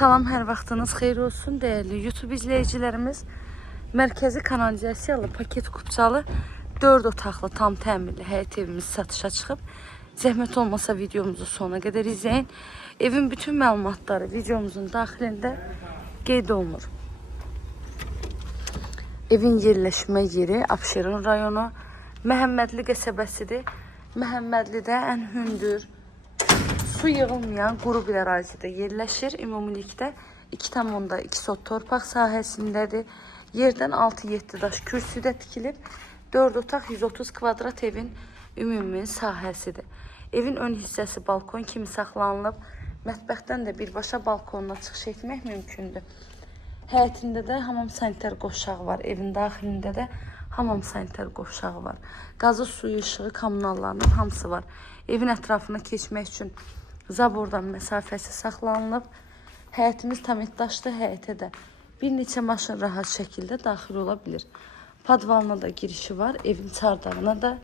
Salam, hər vaxtınız xeyir olsun değerli YouTube izleyicilerimiz. Mərkəzi kanalizasiyalı, paket kupçalı 4 otaqlı tam təmirli həyət evimiz satışa çıxıb. Zəhmət olmasa videomuzu sona qədər izləyin. Evin bütün məlumatları videomuzun daxilində qeyd olunur. Evin yerləşmə yeri Abşeron rayonu Məhəmmədli qəsəbəsidir. Məhəmmədlidə ən hündür, su yığılmayan quru bir ərazidə yerləşir. Ümumilikdə 2,2 sot torpaq sahəsindədir. Yerdən 6-7 daş kürsüdə tikilib. 4 otaq 130 kvadrat evin ümumi sahəsidir. Evin ön hissəsi balkon kimi saxlanılıb. Mətbəxdən də birbaşa balkonuna çıxış etmək mümkündür. Həyətində də hamam sanitar qovşağı var. Evin daxilində də hamam sanitar qovşağı var. Qazı, suyu, işığı, kommunallarının hamısı var. Evin ətrafına keçmək üçün zabordan məsafəsi saxlanılıb. Həyətimiz tam etdaşlı, həyətə də bir neçə maşın rahat şəkildə daxil ola bilir. Padvalına da girişi var, evin çardağına da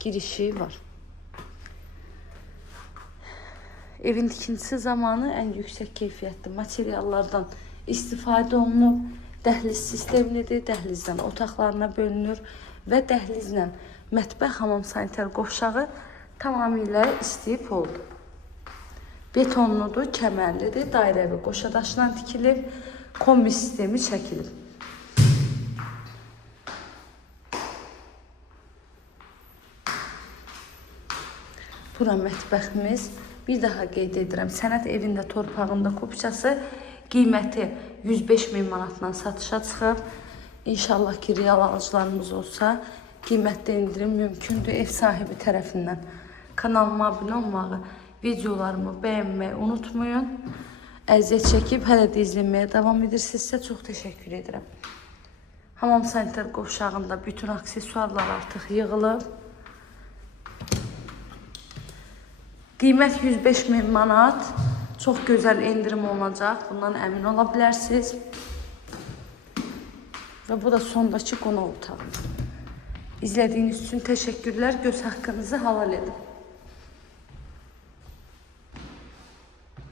girişi var. Evin tikintisi zamanı ən yüksək keyfiyyətli materiallardan istifadə olunub. Dəhliz sistemlidir, dəhlizdən otaqlarına bölünür və dəhlizlə mətbəx, hamam sanitar qovşağı tamamilə istəyib oldu. Betonludur, kəmərlidir, dairəvi qoşadaşla tikilib, kombi sistemi çəkilib. Bura mətbəximiz. Bir daha qeyd edirəm, sənət evində torpağında kupçası qiyməti 105.000 manatdan satışa çıxıb. İnşallah ki, real alıcılarımız olsa qiymətdə indirim mümkündür ev sahibi tərəfindən. Kanalıma abunə olmağı, videolarımı bəyənməyi unutmayın. Əziyyət çəkib hələ də izləməyə davam edirsinizsə çox təşəkkür edirəm. Hamam sanitar qovşağında bütün aksesuarlar artıq yığılıb. Qiymət 105.000 manat. Çox gözəl endirim olacaq. Bundan əmin ola bilərsiniz. Və bu da sondakı qonaq otağı. İzlədiyiniz üçün təşəkkürlər. Göz haqqınızı halal edin.